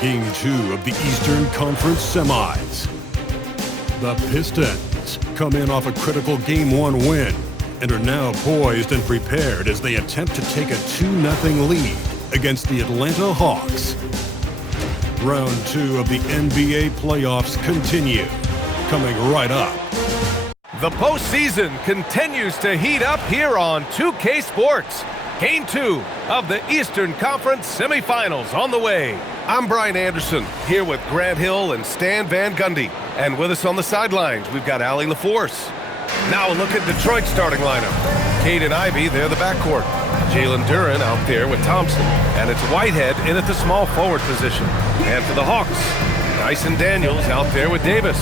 Game 2 of the Eastern Conference Semis. The Pistons come in off a critical Game 1 win and are now poised and prepared as they attempt to take a 2-0 lead against the Atlanta Hawks. Round 2 of the NBA playoffs continue, coming right up. The postseason continues to heat up here on 2K Sports. Game 2 of the Eastern Conference Semifinals on the way. I'm Brian Anderson, here with Grant Hill and Stan Van Gundy. And with us on the sidelines, we've got Allie LaForce. Now a look at Detroit's starting lineup. Cade and Ivey, they're the backcourt. Jalen Duren out there with Thompson. And it's Whitehead in at the small forward position. And for the Hawks, Dyson Daniels out there with Davis.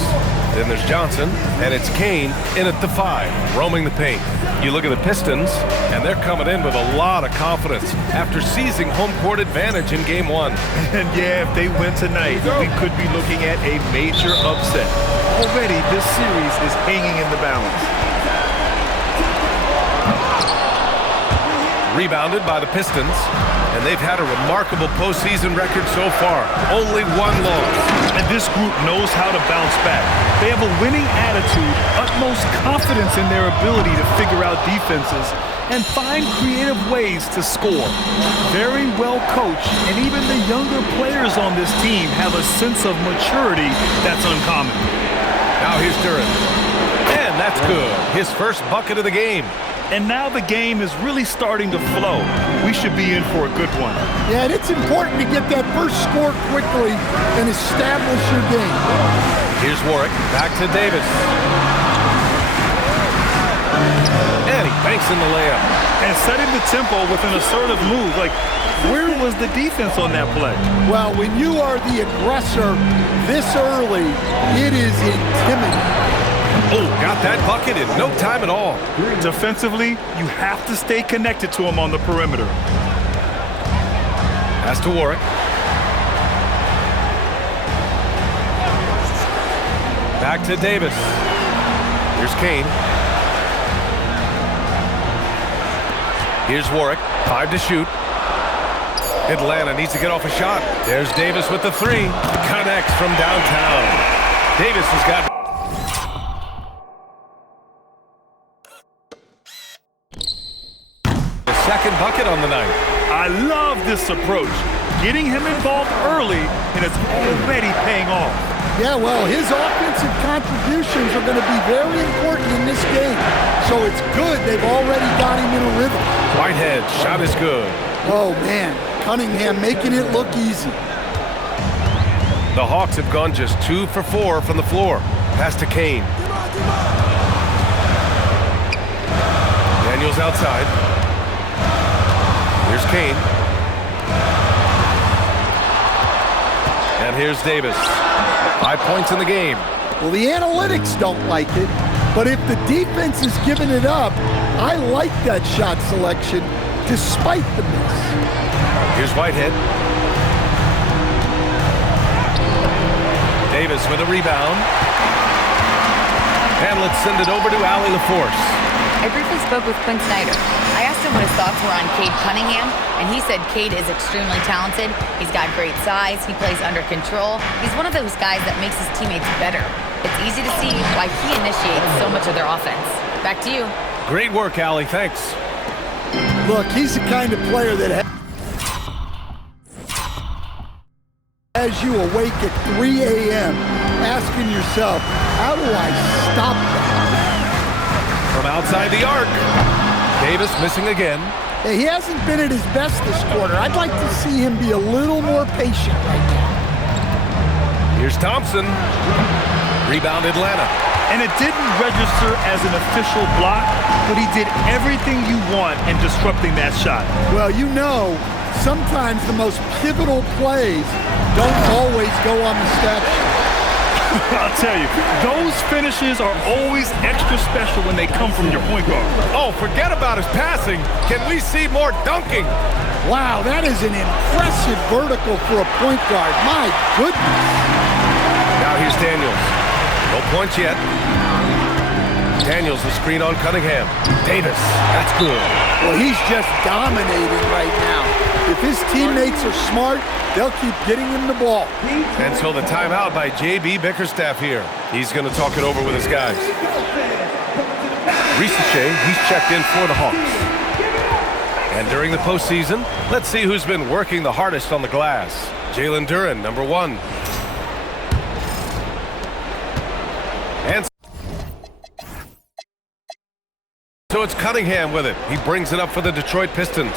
Then there's Johnson, and it's Kane in at the 5, roaming the paint. You look at the Pistons, and they're coming in with a lot of confidence after seizing home court advantage in Game 1. And yeah, if they win tonight, we could be looking at a major upset. Already, this series is hanging in the balance. Rebounded by the Pistons, and they've had a remarkable postseason record so far. Only one loss. And this group knows how to bounce back. They have a winning attitude, utmost confidence in their ability to figure out defenses, and find creative ways to score. Very well coached, and even the younger players on this team have a sense of maturity that's uncommon. Now here's Duren. And that's good. His first bucket of the game. And now the game is really starting to flow. We should be in for a good one. Yeah, and it's important to get that first score quickly and establish your game. Here's Warwick, back to Davis. And he banks in the layup. And setting the tempo with an assertive move. Like, where was the defense on that play? Well, when you are the aggressor this early, it is intimidating. Oh, got that bucket in no time at all. Defensively, you have to stay connected to him on the perimeter. Pass to Warwick. Back to Davis. Here's Kane. Here's Warwick. 5 to shoot. Atlanta needs to get off a shot. There's Davis with the 3. Connects from downtown. Davis has got second bucket on the night. I love this approach. Getting him involved early, and it's already paying off. Yeah, well, his offensive contributions are going to be very important in this game. So it's good they've already got him in a rhythm. Whitehead, shot is good. Oh, man. Cunningham making it look easy. The Hawks have gone just 2 for 4 from the floor. Pass to Kane. Daniels outside. Here's Kane. And here's Davis. 5 points in the game. Well, the analytics don't like it, but if the defense is giving it up, I like that shot selection despite the miss. Here's Whitehead. Davis with a rebound. And let's send it over to Allie LaForce. I briefly spoke with Quinn Snyder. I asked him what his thoughts were on Cade Cunningham, and he said Cade is extremely talented. He's got great size. He plays under control. He's one of those guys that makes his teammates better. It's easy to see why he initiates so much of their offense. Back to you. Great work, Allie. Thanks. Look, he's the kind of player that has you awake at 3 a.m. asking yourself, how do I stop that? From outside the arc. Davis missing again. Hey, he hasn't been at his best this quarter. I'd like to see him be a little more patient right now. Here's Thompson. Rebound Atlanta. And it didn't register as an official block, but he did everything you want in disrupting that shot. Well, you know, sometimes the most pivotal plays don't always go on the stat sheet. I'll tell you, those finishes are always extra special when they come from your point guard. Oh, forget about his passing. Can we see more dunking? Wow, that is an impressive vertical for a point guard. My goodness. Now here's Daniels. No points yet. Daniels, the screen on Cunningham. Davis, that's good. Well, he's just dominating right now. If his teammates are smart, they'll keep getting him the ball. And so the timeout by J.B. Bickerstaff here. He's going to talk it over with his guys. Risache, he's checked in for the Hawks. And during the postseason, let's see who's been working the hardest on the glass. Jalen Duren, number 1. And so it's Cunningham with it. He brings it up for the Detroit Pistons.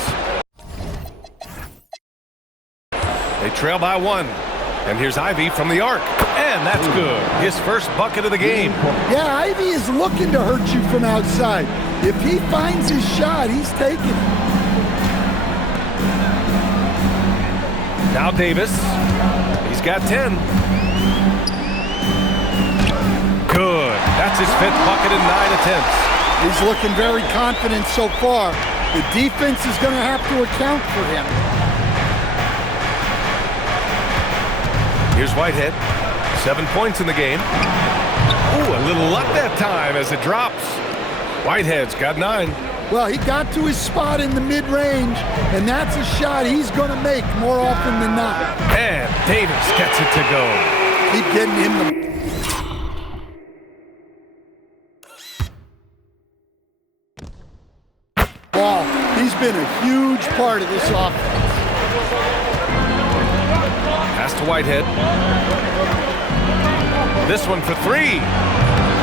They trail by 1. And here's Ivy from the arc. And that's good. His first bucket of the game. Yeah, Ivy is looking to hurt you from outside. If he finds his shot, he's taking it. Now Davis. He's got 10. Good. That's his 5th bucket in 9 attempts. He's looking very confident so far. The defense is going to have to account for him. Here's Whitehead. 7 points in the game. Ooh, a little luck that time as it drops. Whitehead's got 9. Well, he got to his spot in the mid-range, and that's a shot he's going to make more often than not. And Davis gets it to go. Keep getting him the... ball. He's been a huge part of this offense. Pass to Whitehead. This one for 3.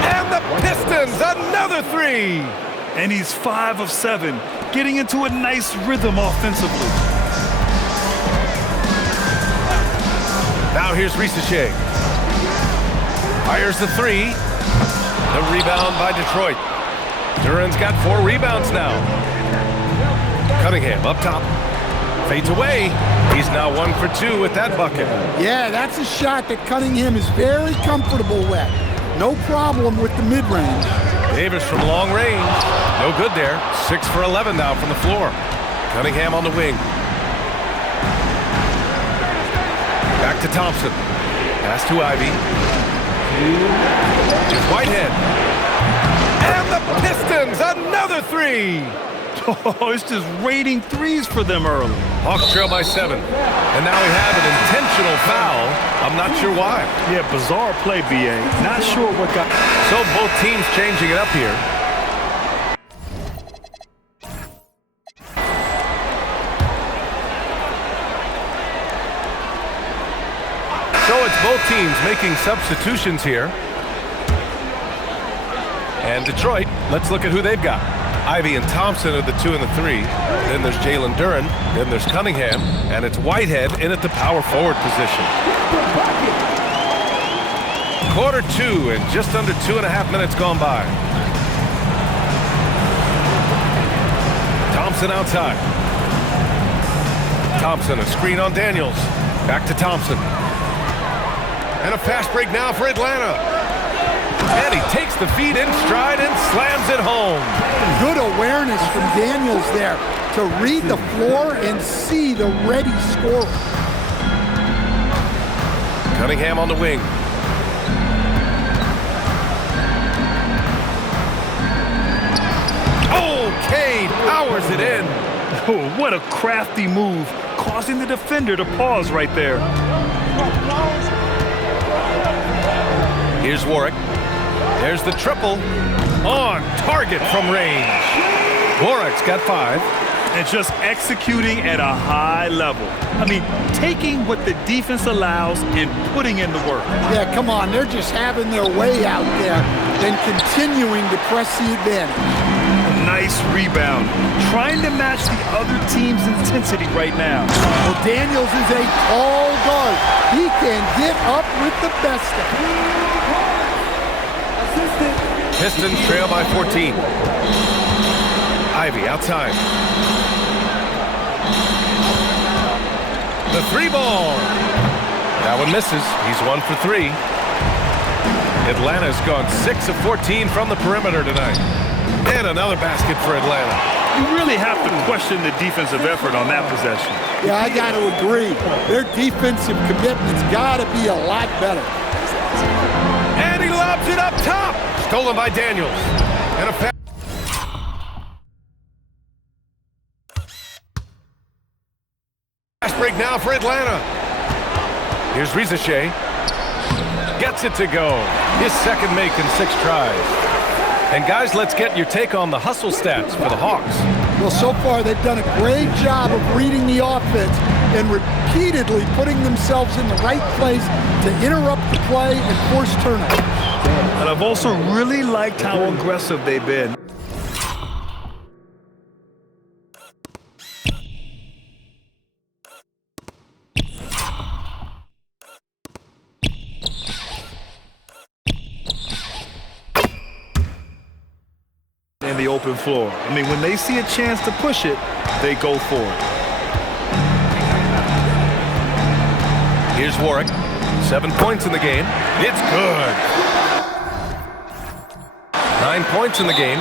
And the Pistons, another 3. And he's 5 of 7, getting into a nice rhythm offensively. Now here's Risache. Fires the 3. The rebound by Detroit. Duren's got 4 rebounds now. Cunningham up top. Fades away. He's now 1 for 2 with that bucket. Yeah, that's a shot that Cunningham is very comfortable with. No problem with the mid-range. Davis from long range. No good there. 6 for 11 now from the floor. Cunningham on the wing. Back to Thompson. Pass to Ivy. Here's Whitehead. And the Pistons, another 3. Oh, it's just raining threes for them early. Hawks trail by 7. And now we have an intentional foul. I'm not sure why. Yeah, bizarre play, B.A. Not sure what got... So both teams changing it up here. So it's both teams making substitutions here. And Detroit, let's look at who they've got. Ivy and Thompson are the 2 and the 3. Then there's Jalen Duren. Then there's Cunningham. And it's Whitehead in at the power forward position. Quarter 2 and just under 2.5 minutes gone by. Thompson outside. Thompson, a screen on Daniels. Back to Thompson. And a fast break now for Atlanta. And he takes the feed in stride and slams it home. Good awareness from Daniels there to read the floor and see the ready scorer. Cunningham on the wing. Okay, powers it in. Oh, what a crafty move, causing the defender to pause right there. Here's Warwick. There's the triple. On target from range. Warwick's got 5. And just executing at a high level. I mean, taking what the defense allows and putting in the work. Yeah, come on. They're just having their way out there and continuing to press the advantage. Nice rebound. Trying to match the other team's intensity right now. Well, Daniels is a tall guard. He can get up with the best of them. Pistons trail by 14. Ivy outside. The 3 ball. That one misses. He's 1 for 3. Atlanta's gone 6 of 14 from the perimeter tonight. And another basket for Atlanta. You really have to question the defensive effort on that possession. Yeah, I got to agree. Their defensive commitment's got to be a lot better. And he lobs it up top. Stolen by Daniels. And a break now for Atlanta. Here's Rizachet. Gets it to go. His second make in 6 tries. And guys, let's get your take on the hustle stats for the Hawks. Well, so far they've done a great job of reading the offense and repeatedly putting themselves in the right place to interrupt the play and force turnovers. And I've also really liked how aggressive they've been. In the open floor. I mean, when they see a chance to push it, they go for it. Here's Warwick. 7 points in the game. It's good. 9 points in the game.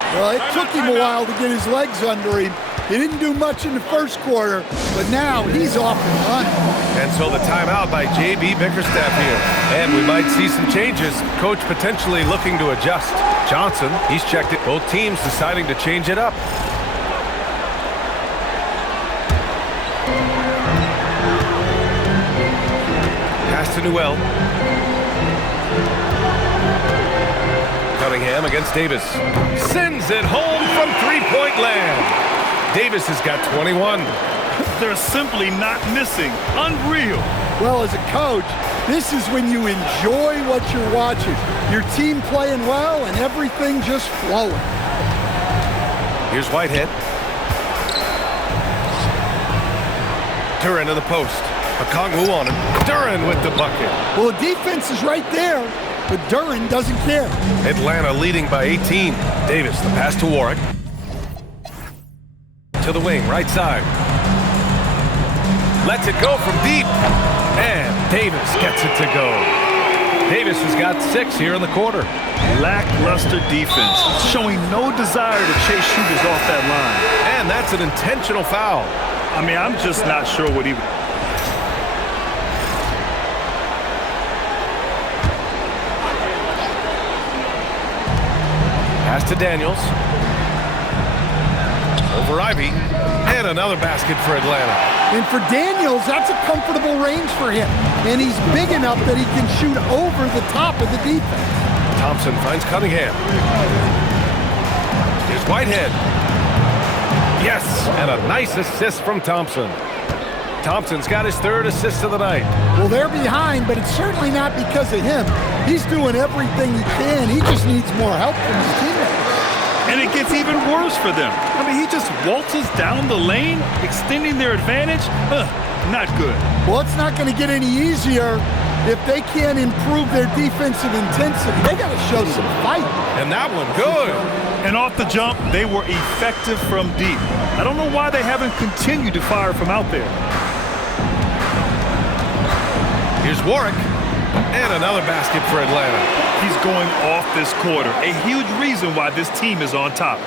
Well, it took him a while to get his legs under him. He didn't do much in the first quarter, but now he's off and running. And so the timeout by J.B. Bickerstaff here. And we might see some changes. Coach potentially looking to adjust. Johnson, he's checked it. Both teams deciding to change it up. Pass to Newell. Cunningham against Davis. Sends it home from three-point land. Davis has got 21. They're simply not missing. Unreal. Well, as a coach, this is when you enjoy what you're watching. Your team playing well and everything just flowing. Here's Whitehead. Duran to the post. Okongwu on him. Duran with the bucket. Well, the defense is right there, but Duran doesn't care. Atlanta leading by 18. Davis, the pass to Warwick. To the wing, right side. Lets it go from deep. And Davis gets it to go. Davis has got 6 here in the quarter. Lackluster defense, showing no desire to chase shooters off that line. And that's an intentional foul. I mean, I'm just not sure what he... Pass to Daniels. Over Ivy. And another basket for Atlanta. And for Daniels, that's a comfortable range for him. And he's big enough that he can shoot over the top of the defense. Thompson finds Cunningham. Here's Whitehead. Yes, and a nice assist from Thompson. Thompson's got his 3rd assist of the night. Well, they're behind, but it's certainly not because of him. He's doing everything he can. He just needs more help from his teammates. And it gets even worse for them. I mean, he just waltzes down the lane, extending their advantage. Not good. Well, it's not going to get any easier if they can't improve their defensive intensity. They got to show some fight. And that one good. And off the jump, they were effective from deep. I don't know why they haven't continued to fire from out there. Here's Warwick. And another basket for Atlanta. He's going off this quarter. A huge reason why this team is on top.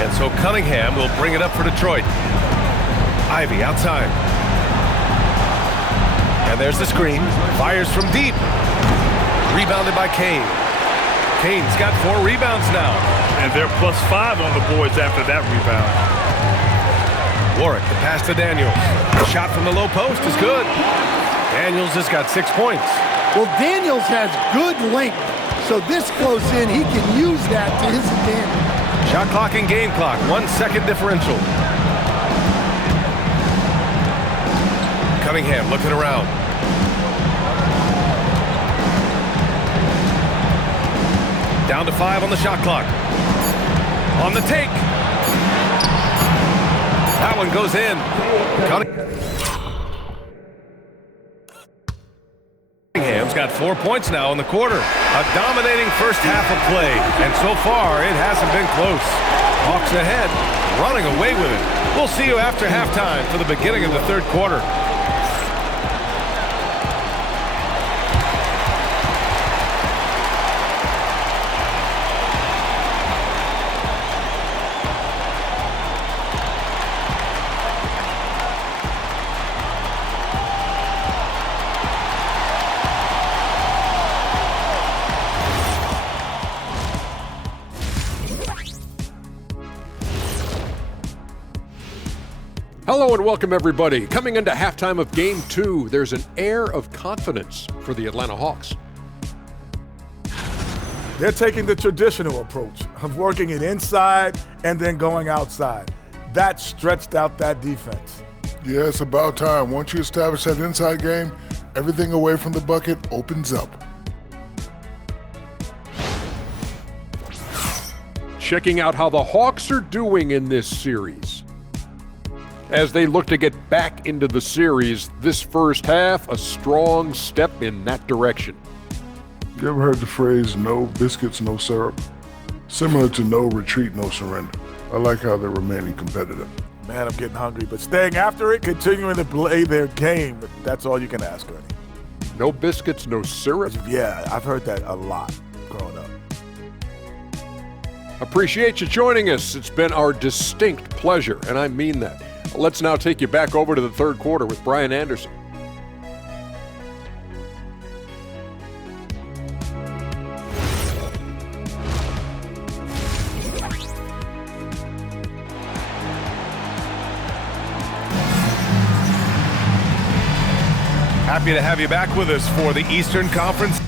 And so Cunningham will bring it up for Detroit. Ivy outside. And there's the screen. Fires from deep. Rebounded by Kane. Kane's got 4 rebounds now. And they're +5 on the boards after that rebound. Warwick, the pass to Daniels. Shot from the low post is good. Daniels has got 6 points. Well, Daniels has good length, so this close in, he can use that to his advantage. Shot clock and game clock, 1 second differential. Cunningham looking around. Down to 5 on the shot clock. On the take. That one goes in. Cunningham's got 4 points now in the quarter. A dominating first half of play. And so far, it hasn't been close. Hawks ahead, running away with it. We'll see you after halftime for the beginning of the 3rd quarter. Hello and welcome, everybody. Coming into halftime of Game 2, there's an air of confidence for the Atlanta Hawks. They're taking the traditional approach of working it inside and then going outside. That stretched out that defense. Yeah, it's about time. Once you establish that inside game, everything away from the bucket opens up. Checking out how the Hawks are doing in this series. As they look to get back into the series, this first half, a strong step in that direction. You ever heard the phrase, no biscuits, no syrup? Similar to no retreat, no surrender. I like how they're remaining competitive. Man, I'm getting hungry, but staying after it, continuing to play their game, that's all you can ask, Ernie. No biscuits, no syrup? Yeah, I've heard that a lot growing up. Appreciate you joining us. It's been our distinct pleasure, and I mean that. Let's now take you back over to the third quarter with Brian Anderson. Happy to have you back with us for the Eastern Conference.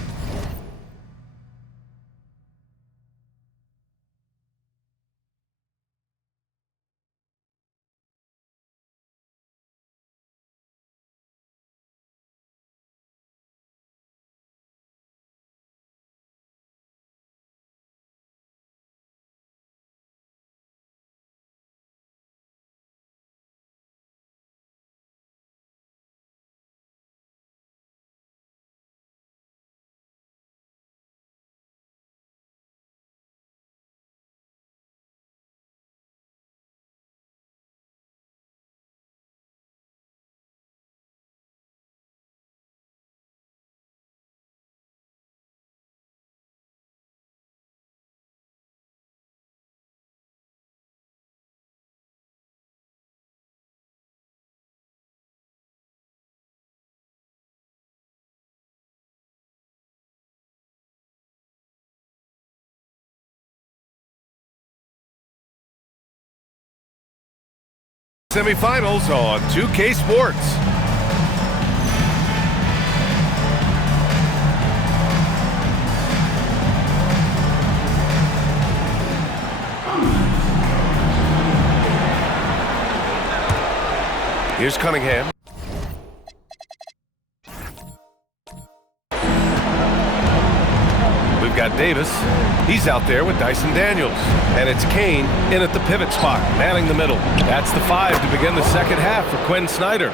Semifinals on 2K Sports. Here's Cunningham. We've got Davis. He's out there with Dyson Daniels. And it's Kane in at the pivot spot, manning the middle. That's the 5 to begin the second half for Quinn Snyder.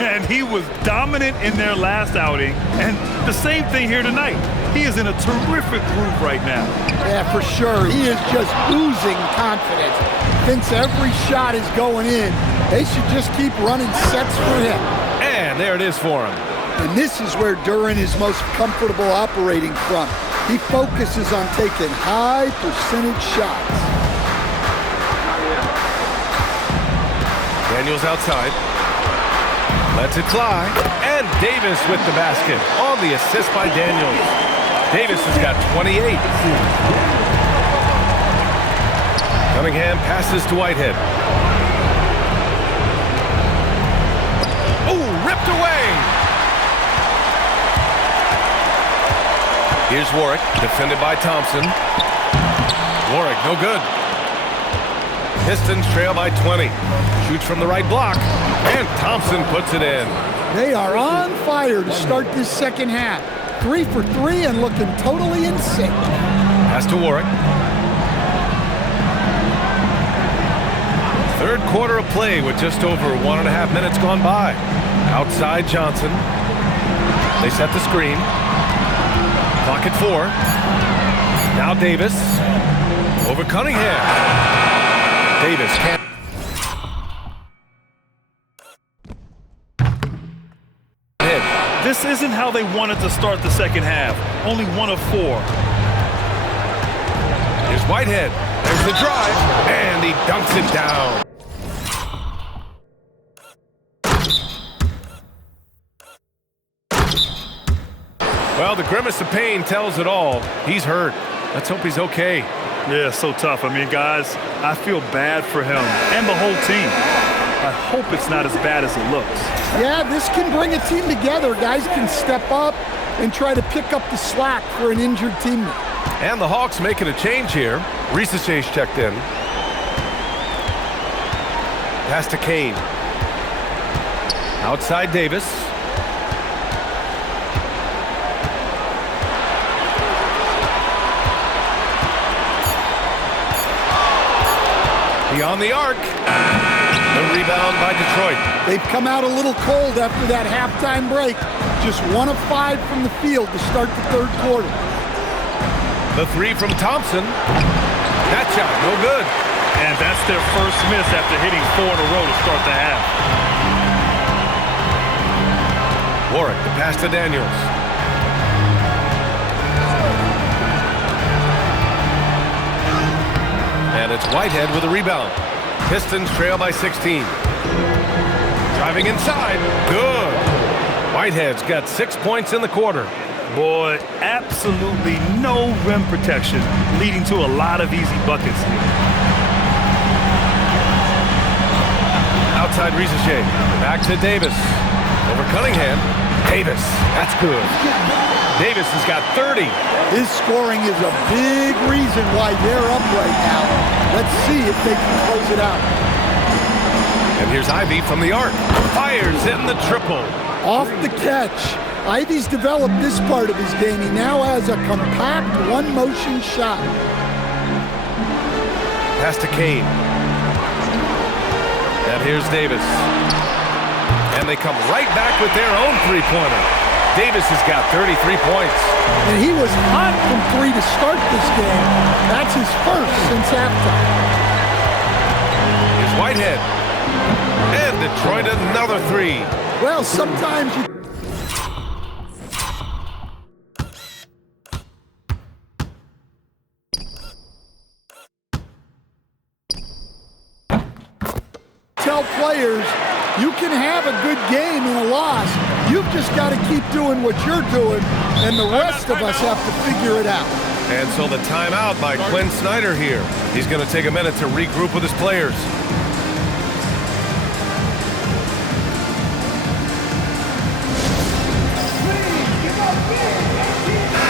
And he was dominant in their last outing. And the same thing here tonight. He is in a terrific groove right now. Yeah, for sure. He is just oozing confidence. Thinks every shot is going in. They should just keep running sets for him. And there it is for him. And this is where Duren is most comfortable operating from. He focuses on taking high percentage shots. Daniels outside. Lets it fly. And Davis with the basket on the assist by Daniels. Davis has got 28. Cunningham passes to Whitehead. Oh, ripped away. Here's Warwick, defended by Thompson. Warwick, no good. Pistons trail by 20. Shoots from the right block, and Thompson puts it in. They are on fire to start this second half. 3 for 3 and looking totally in sync. Pass to Warwick. Third quarter of play with just over 1.5 minutes gone by. Outside Johnson. They set the screen. Clock at 4. Now Davis. Over Cunningham. Davis can't. This isn't how they wanted to start the second half. Only 1 of 4. Here's Whitehead. There's the drive. And he dunks it down. Well, the grimace of pain tells it all. He's hurt. Let's hope he's okay. Yeah, so tough. I mean, guys, I feel bad for him and the whole team. I hope it's not as bad as it looks. Yeah, this can bring a team together. Guys can step up and try to pick up the slack for an injured teammate. And the Hawks making a change here. Risache's checked in. Pass to Kane. Outside Davis. Beyond the arc. The rebound by Detroit. They've come out a little cold after that halftime break. Just 1 of 5 from the field to start the third quarter. The three from Thompson. That shot, no good. And that's their first miss after hitting 4 in a row to start the half. Warwick, the pass to Daniels. And it's Whitehead with a rebound. Pistons trail by 16. Driving inside. Good. Whitehead's got 6 points in the quarter. Boy, absolutely no rim protection, leading to a lot of easy buckets here. Outside Risache. Back to Davis. Over Cunningham. Davis. That's good. Davis has got 30. His scoring is a big reason why they're up right now. Let's see if they can close it out. And here's Ivy from the arc. Fires in the triple. Off the catch. Ivy's developed this part of his game. He now has a compact one-motion shot. Pass to Kane. And here's Davis. And they come right back with their own three-pointer. Davis has got 33 points. And he was hot from 3 to start this game. That's his first since halftime. Here's Whitehead. And Detroit another 3. Well, sometimes you tell players you can have a good game in a loss. You've just got to keep doing what you're doing, and the rest of us have to figure it out. And so the timeout by Quinn Snyder here. He's going to take a minute to regroup with his players.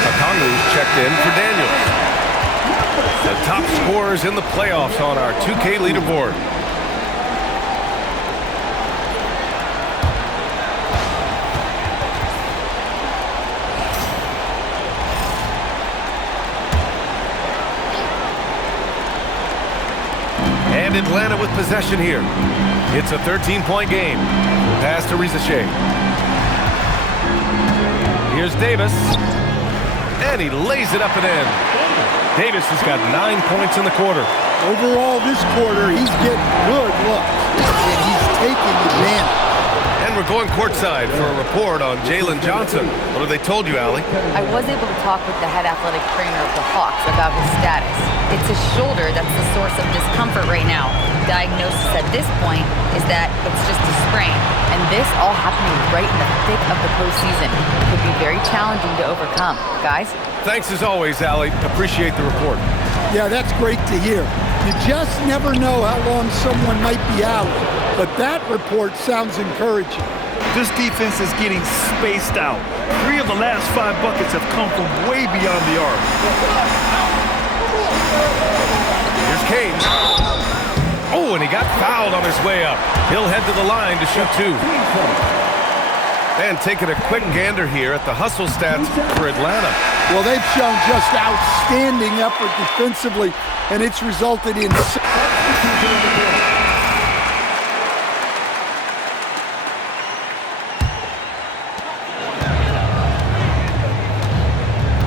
Okongwu checked in for Daniels. The top scorers in the playoffs on our 2K leaderboard. And Atlanta with possession here. It's a 13-point game. Pass to Risache. Here's Davis. And he lays it up and in. Davis has got 9 points in the quarter. Overall, this quarter, he's getting good looks, and he's taking advantage. And we're going courtside for a report on Jalen Johnson. What have they told you, Allie? I was able to talk with the head athletic trainer of the Hawks about his status. It's his shoulder that's the source of discomfort right now. Diagnosis at this point is that it's just a sprain. And this all happening right in the thick of the postseason. It could be very challenging to overcome. Guys? Thanks as always, Allie. Appreciate the report. Yeah, that's great to hear. You just never know how long someone might be out, but that report sounds encouraging. This defense is getting spaced out. 3 of the last 5 buckets have come from way beyond the arc. Here's Kane. Oh, and he got fouled on his way up. He'll head to the line to shoot 2. And taking a quick gander here at the hustle stats for Atlanta. Well, they've shown just outstanding effort defensively, and it's resulted in...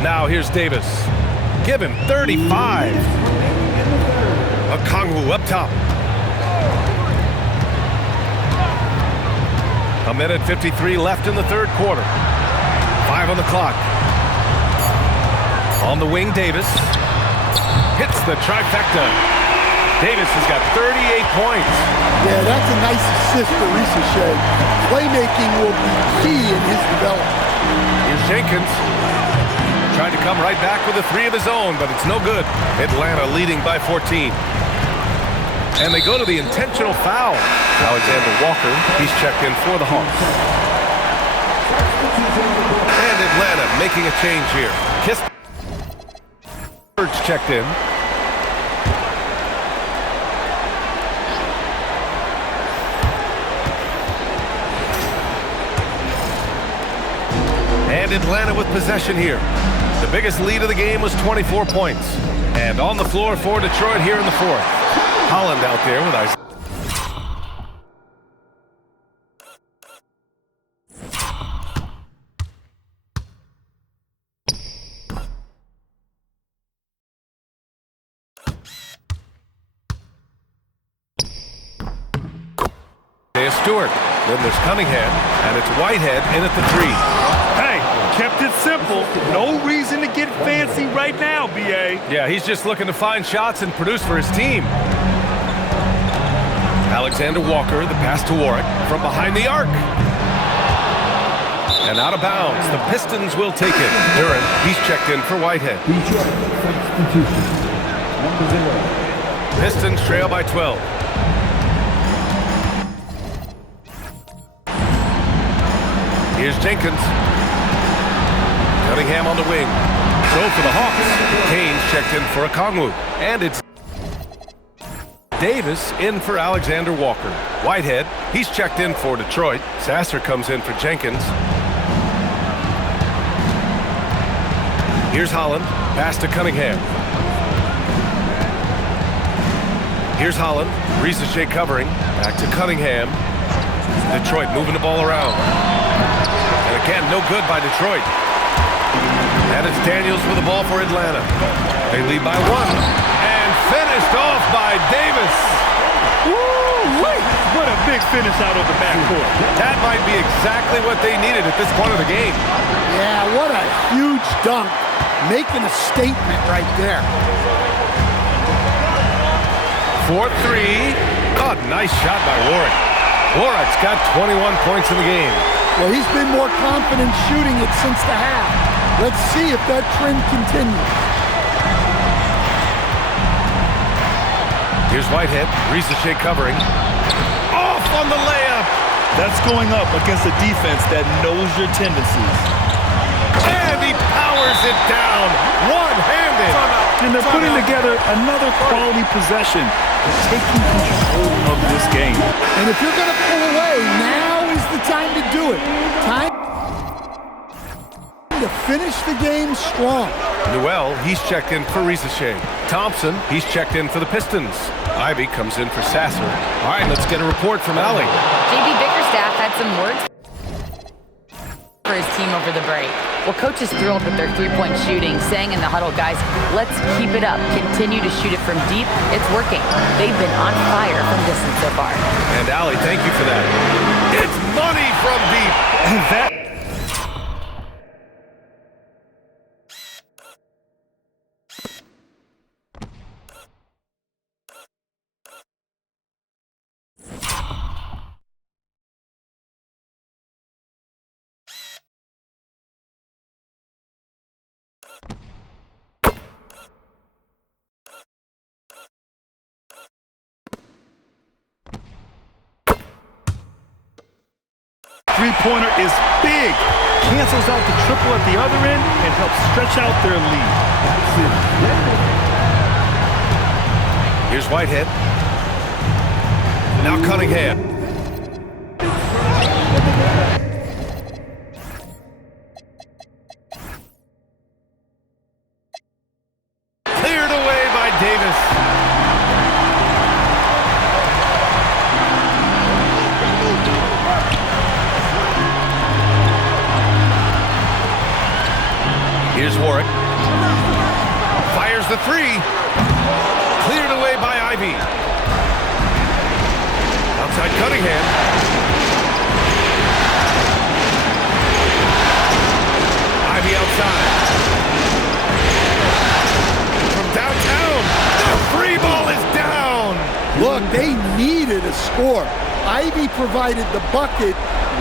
Now here's Davis. Give him 35. Okongwu up top. A minute 53 left in the third quarter. 5 on the clock. On the wing, Davis. Hits the trifecta. Davis has got 38 points. Yeah, that's a nice assist for Risache. Playmaking will be key in his development. Here's Jenkins. tried to come right back with a three of his own, but it's no good. Atlanta leading by 14. And they go to the intentional foul. Alexander Walker, he's checked in for the Hawks. And Atlanta making a change here. Kiss checked in. And Atlanta with possession here. The biggest lead of the game was 24 points. And on the floor for Detroit here in the fourth. Holland out there with Isaiah. Stewart. Then there's Cunningham, and it's Whitehead in at the three. Hey, kept it simple. No reason to get fancy right now, B.A. Yeah, he's just looking to find shots and produce for his team. Alexander Walker, the pass to Warwick from behind the arc. And out of bounds, the Pistons will take it. Duran, he's checked in for Whitehead. Pistons trail by 12. Here's Jenkins. Cunningham on the wing. So for the Hawks, Kane's checked in for Okongwu. And it's Davis in for Alexander Walker. Whitehead, he's checked in for Detroit. Sasser comes in for Jenkins. Here's Holland. Pass to Cunningham. Here's Holland. Risache covering. Back to Cunningham. Detroit moving the ball around. And again, no good by Detroit. And it's Daniels with the ball for Atlanta. They lead by one. And finished off by Davis. Woo-wee! What a big finish out of the backcourt. That might be exactly what they needed at this point of the game. Yeah, what a huge dunk. Making a statement right there. 4-3. Oh, nice shot by Warwick. Warwick's got 21 points in the game. Well, he's been more confident shooting it since the half. Let's see if that trend continues. Here's Whitehead. Risache covering. Off on the layup. That's going up against a defense that knows your tendencies. And he powers it down. One-handed. And they're putting together another quality possession, taking control of this game. And if you're going to pull away, now is the time to do it. Time to finish the game strong. Newell, he's checked in for Risache. Thompson, he's checked in for the Pistons. Ivy comes in for Sasser. All right, let's get a report from Allie. JB Bickerstaff had some words for his team over the break. Well, coach is thrilled with their three-point shooting, saying in the huddle, guys, let's keep it up. Continue to shoot it from deep. It's working. They've been on fire from distance so far. And Allie, thank you for that. It's money from deep. And that three-pointer is big. Cancels out the triple at the other end and helps stretch out their lead. Here's Whitehead. Now Cunningham. Cleared away by Davis. Here's Warwick. Fires the three. Cleared away by Ivy. Outside Cunningham. Ivy outside. From downtown. The free ball is down. Look, they needed a score. Ivy provided the bucket,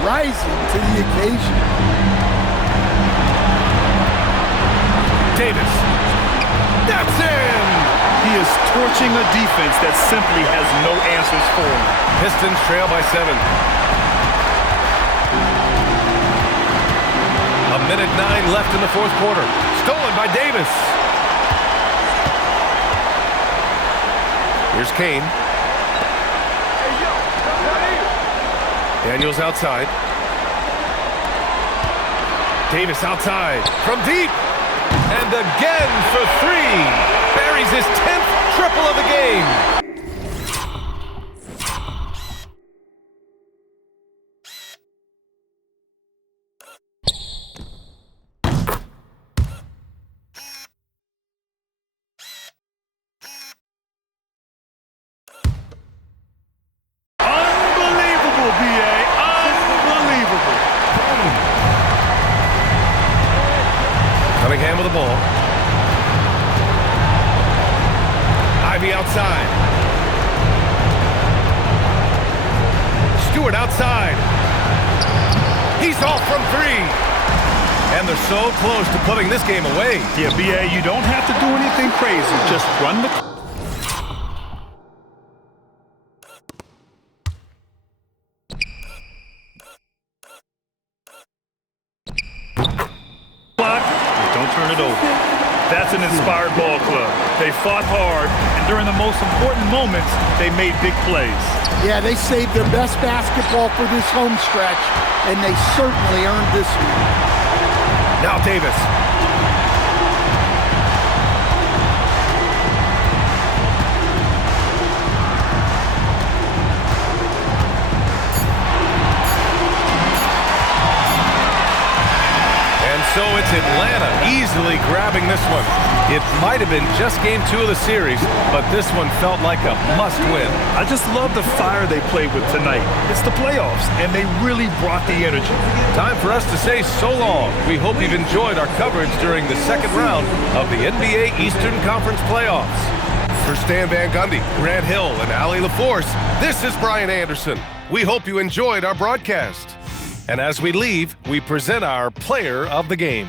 rising to the occasion. Davis. That's in! He is torching a defense that simply has no answers for him. Pistons trail by 7. A minute 9 left in the fourth quarter. Stolen by Davis. Here's Kane. Daniels outside. Davis outside from deep. And again for 3. Buries his 10th triple of the game. Unbelievable, B.A. Unbelievable. Cunningham with the ball. Ivy outside. Stewart outside. He's off from 3. And they're so close to putting this game away. Yeah, B.A., you don't have to do anything crazy. Just run the clock. Don't turn it over. That's an inspired ball club. They fought hard, and during the most important moments, they made big plays. Yeah, they saved their best basketball for this home stretch, and they certainly earned this one. Now Davis. So it's Atlanta easily grabbing this one. It might have been just game 2 of the series, but this one felt like a must-win. I just love the fire they played with tonight. It's the playoffs, and they really brought the energy. Time for us to say so long. We hope you've enjoyed our coverage during the second round of the NBA Eastern Conference playoffs. For Stan Van Gundy, Grant Hill, and Allie LaForce, this is Brian Anderson. We hope you enjoyed our broadcast. And as we leave, we present our player of the game.